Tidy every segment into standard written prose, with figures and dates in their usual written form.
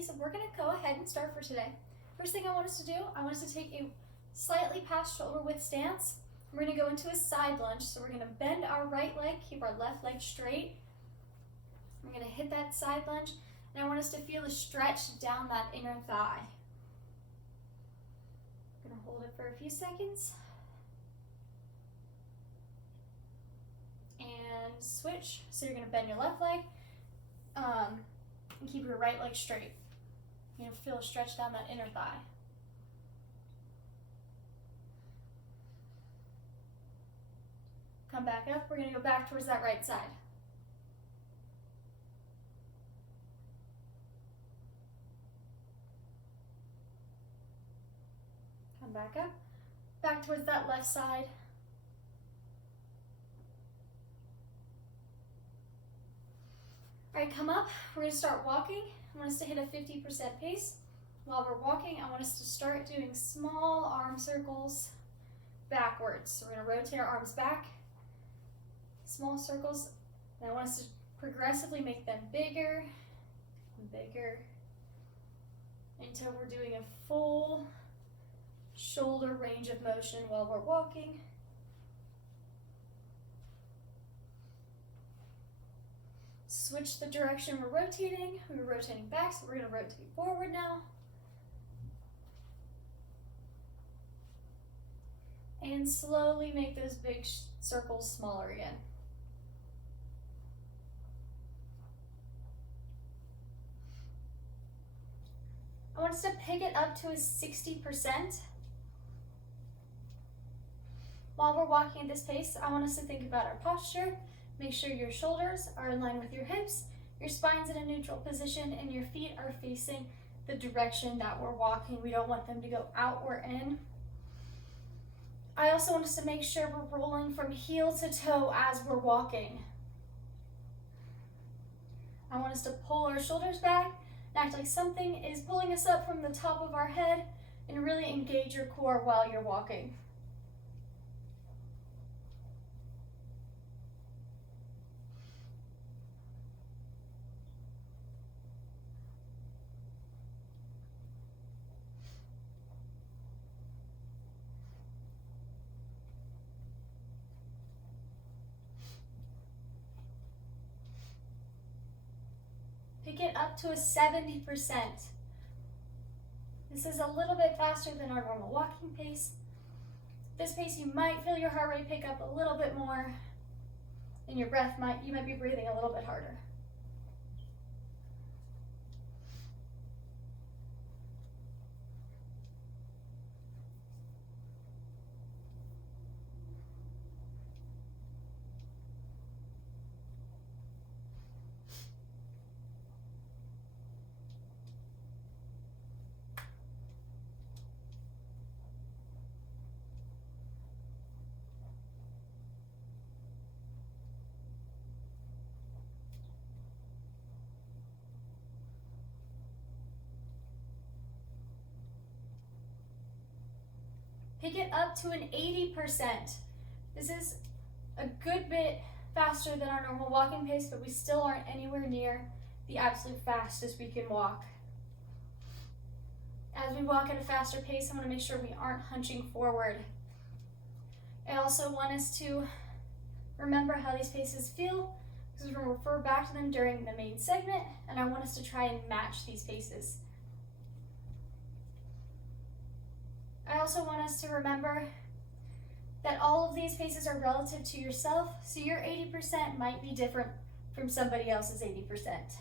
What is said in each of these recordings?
ladies, we're gonna go ahead and start for today. First thing I want us to do, I want us to take a slightly past shoulder width stance. We're gonna go into a side lunge. So we're gonna bend our right leg, keep our left leg straight. We're gonna hit that side lunge, and I want us to feel the stretch down that inner thigh. I'm gonna hold it for a few seconds. And switch. So you're gonna bend your left leg, and keep your right leg straight. You're gonna feel a stretch down that inner thigh. Come back up. We're gonna go back towards that right side. Come back up. Back towards that left side. All right, come up. We're gonna start walking. I want us to hit a 50% pace. While we're walking, I want us to start doing small arm circles backwards. So we're gonna rotate our arms back, small circles, and I want us to progressively make them bigger and bigger until we're doing a full shoulder range of motion while we're walking. Switch the direction we're rotating. We were rotating back, so we're going to rotate forward now. And slowly make those big circles smaller again. I want us to pick it up to a 60%. While we're walking at this pace, I want us to think about our posture. Make sure your shoulders are in line with your hips, your spine's in a neutral position, and your feet are facing the direction that we're walking. We don't want them to go out or in. I also want us to make sure we're rolling from heel to toe as we're walking. I want us to pull our shoulders back and act like something is pulling us up from the top of our head, and really engage your core while you're walking. Pick it up to a 70%. This is a little bit faster than our normal walking pace. This pace, you might feel your heart rate pick up a little bit more, and your breath you might be breathing a little bit harder. Pick it up to an 80%. This is a good bit faster than our normal walking pace, but we still aren't anywhere near the absolute fastest we can walk. As we walk at a faster pace, I want to make sure we aren't hunching forward. I also want us to remember how these paces feel, because we're going to refer back to them during the main segment, and I want us to try and match these paces. I also want us to remember that all of these paces are relative to yourself, so your 80% might be different from somebody else's 80%.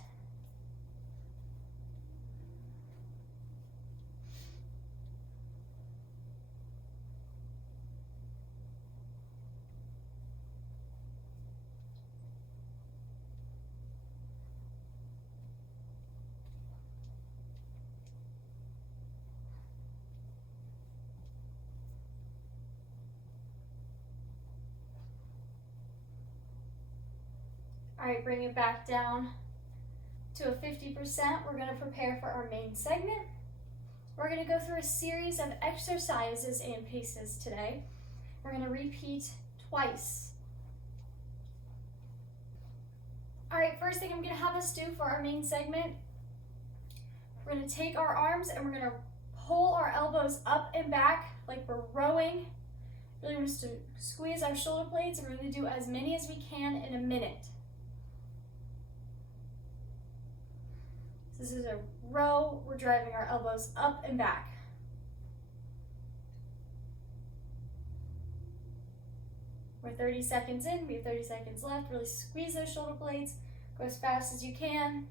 All right, bring it back down to a 50%. We're going to prepare for our main segment. We're going to go through a series of exercises and paces today. We're going to repeat twice. All right, first thing I'm going to have us do for our main segment, We're gonna take our arms and we're gonna pull our elbows up and back like we're rowing. Really want us to squeeze our shoulder blades, and we're gonna do as many as we can in a minute. This is a row. We're driving our elbows up and back. We're 30 seconds in, we have 30 seconds left. Really squeeze those shoulder blades. Go as fast as you can.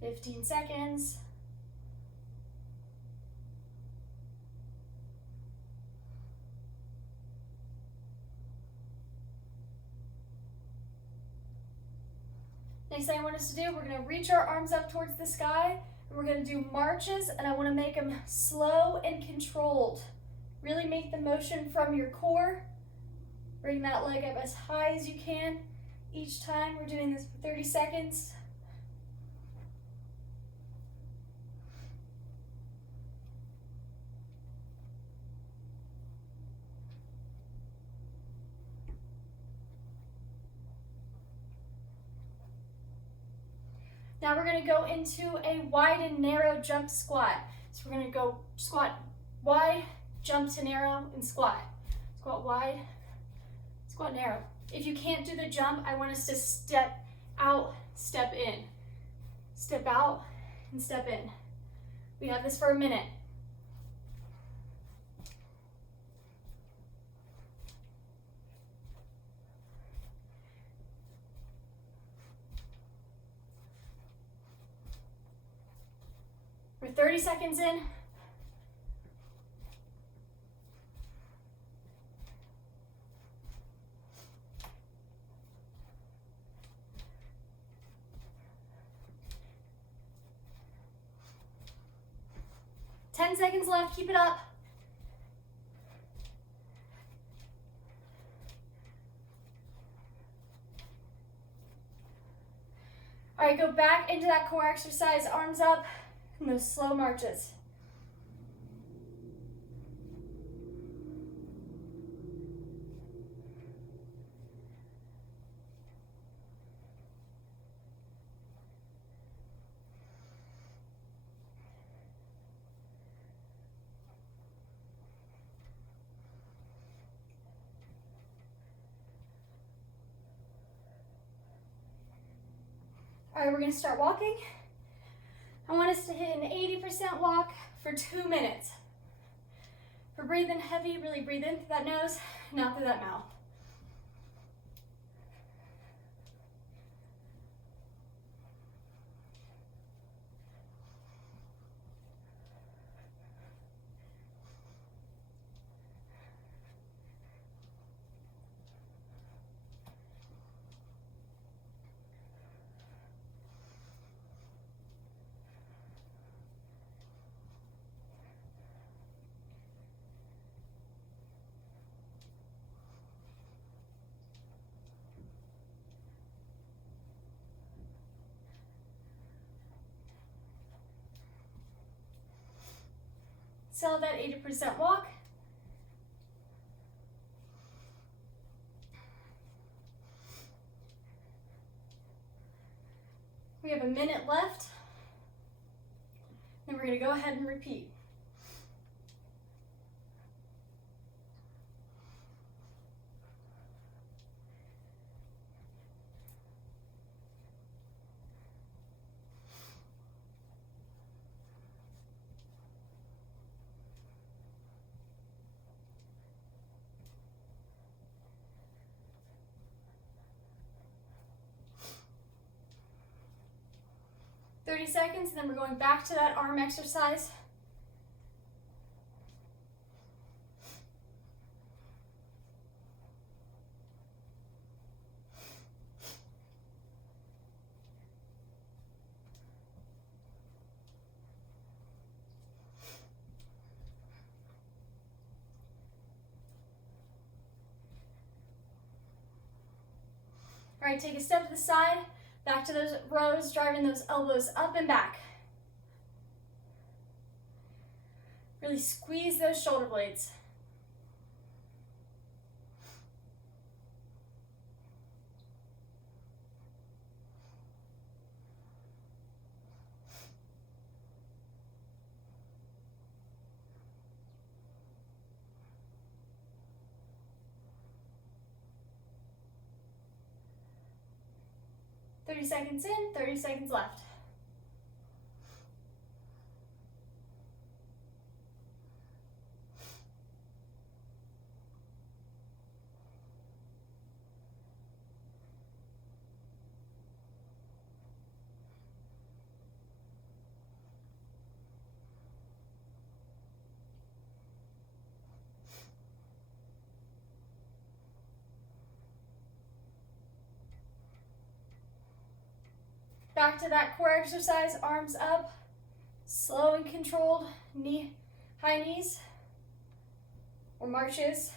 "15 seconds. Next thing I want us to do, we're going to reach our arms up towards the sky, and we're going to do marches, and I want to make them slow and controlled. Really make the motion from your core. Bring that leg up as high as you can. Each time we're doing this for 30 seconds. Now we're going to go into a wide and narrow jump squat. So we're going to go squat wide, jump to narrow, and squat. Squat wide, squat narrow. If you can't do the jump, I want us to step out, step in. Step out and step in. We have this for a minute. We're 30 seconds in. Ten seconds left, keep it up. All right, go back into that core exercise, arms up, and those slow marches. All right, we're gonna start walking. I want us to hit an 80% walk for 2 minutes. If we're breathing heavy, really breathe in through that nose, not through that mouth. Still that 80% walk. We have a minute left. Then we're going to go ahead and repeat. "30 seconds, then we're going back to that arm exercise. All right, take a step to the side, back to those rows, driving those elbows up and back. Really squeeze those shoulder blades. 30 seconds in, 30 seconds left. Back to that core exercise, arms up, slow and controlled high knees or marches.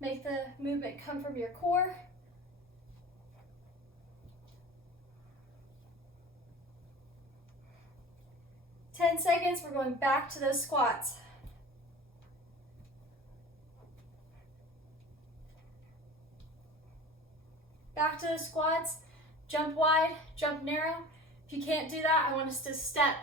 Make the movement come from your core. Ten seconds, we're going back to those squats. Back to the squats, jump wide, jump narrow. If you can't do that, I want us to step.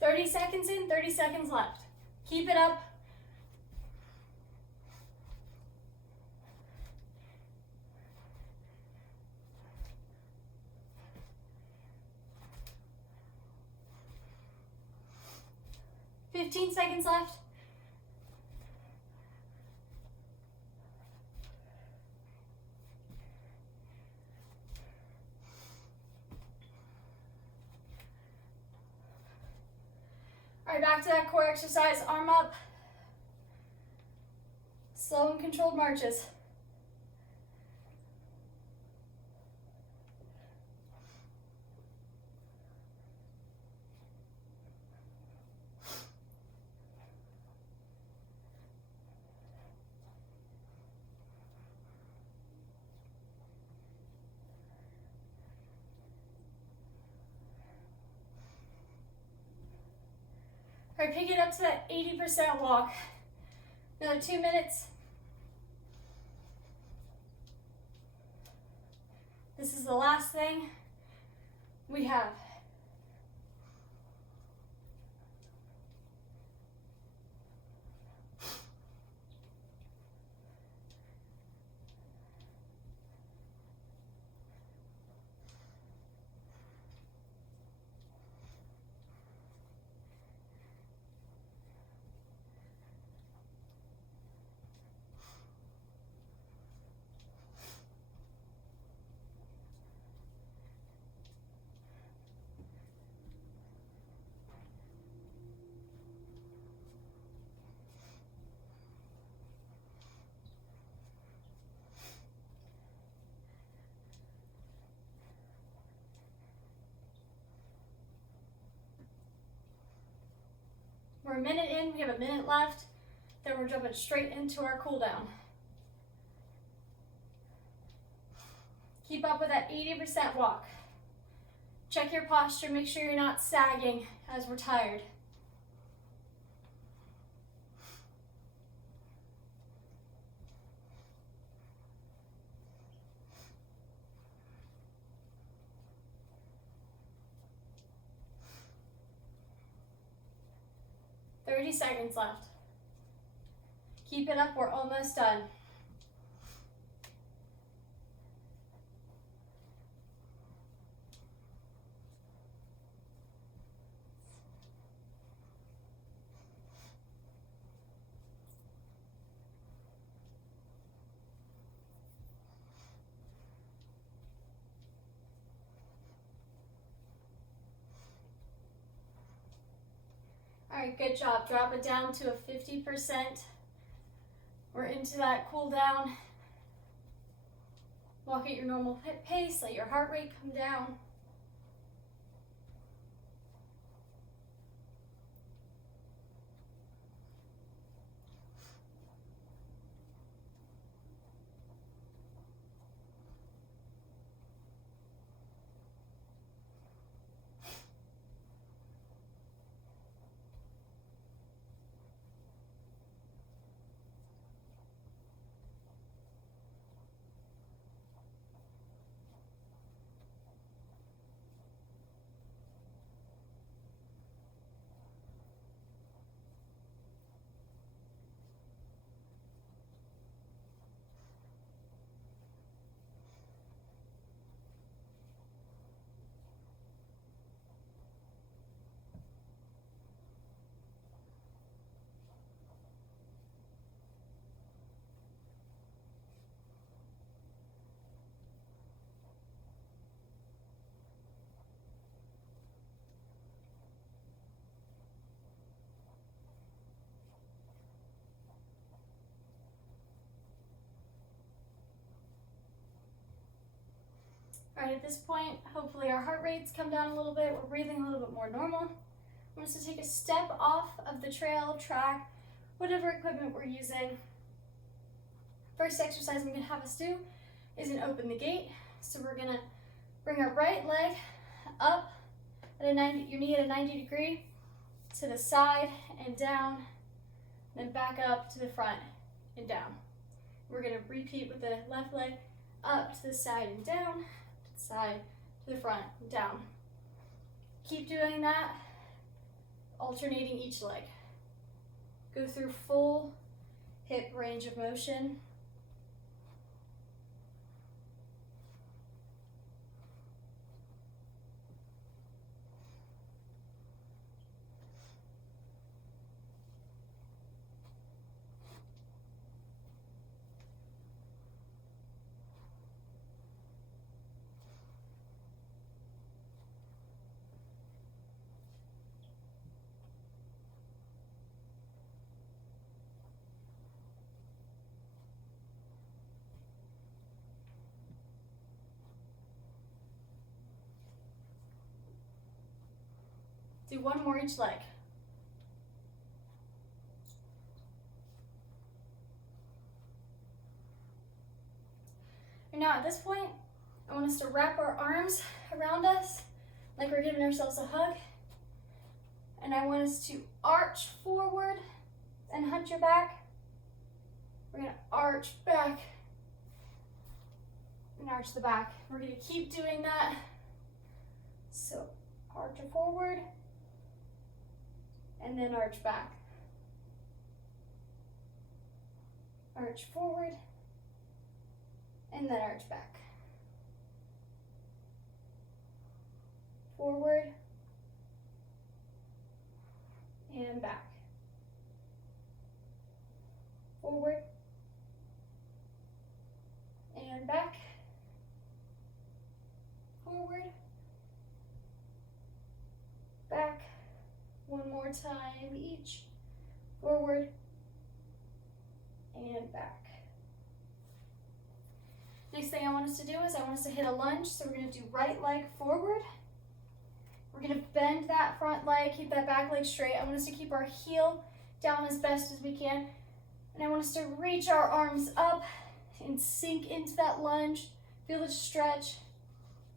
Thirty seconds in, 30 seconds left. Keep it up. Fifteen seconds left. All right, back to that core exercise, arm up. Slow and controlled marches. All right, pick it up to that 80% walk. Another 2 minutes. This is the last thing we have. We're a minute in, we have a minute left, then we're jumping straight into our cool down. Keep up with that 80% walk. Check your posture, make sure you're not sagging as we're tired. Thirty seconds left. Keep it up, we're almost done. All right, good job. Drop it down to a 50%. We're into that cool down. Walk at your normal pace, let your heart rate come down. All right, at this point, hopefully our heart rates come down a little bit. We're breathing a little bit more normal. I want us to take a step off of the trail, track, whatever equipment we're using. First exercise I'm gonna have us do is an open the gate. So we're gonna bring our right leg up at your knee at a 90 degree to the side and down, then back up to the front and down. We're gonna repeat with the left leg up to the side and down, to the side, to the front and down. Keep doing that, alternating each leg. Go through full hip range of motion. Do one more each leg. And now at this point, I want us to wrap our arms around us like we're giving ourselves a hug. And I want us to arch forward and hunch your back. We're gonna arch back and arch the back. We're gonna keep doing that. So arch forward and then arch back. Arch forward and then arch back. Forward and back. Forward and back. Forward, back. One more time each. Forward and back. Next thing I want us to do is I want us to hit a lunge. So we're going to do right leg forward. We're going to bend that front leg, keep that back leg straight. I want us to keep our heel down as best as we can. And I want us to reach our arms up and sink into that lunge. Feel the stretch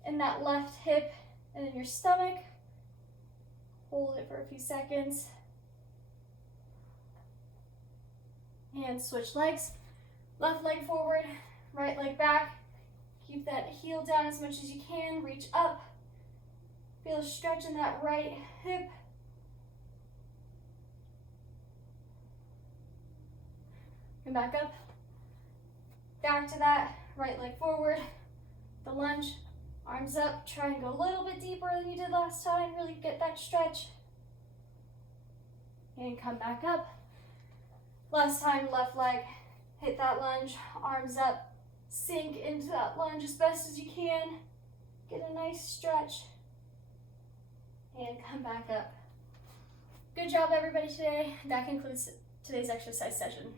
in that left hip and in your stomach. Hold it for a few seconds. And switch legs. Left leg forward, right leg back. Keep that heel down as much as you can. Reach up. Feel a stretch in that right hip. And back up. Back to that. Right leg forward. The lunge. Arms up. Try and go a little bit deeper than you did last time. Really get that stretch. And come back up. Last time, left leg. Hit that lunge. Arms up. Sink into that lunge as best as you can. Get a nice stretch. And come back up. Good job, everybody, today. That concludes today's exercise session.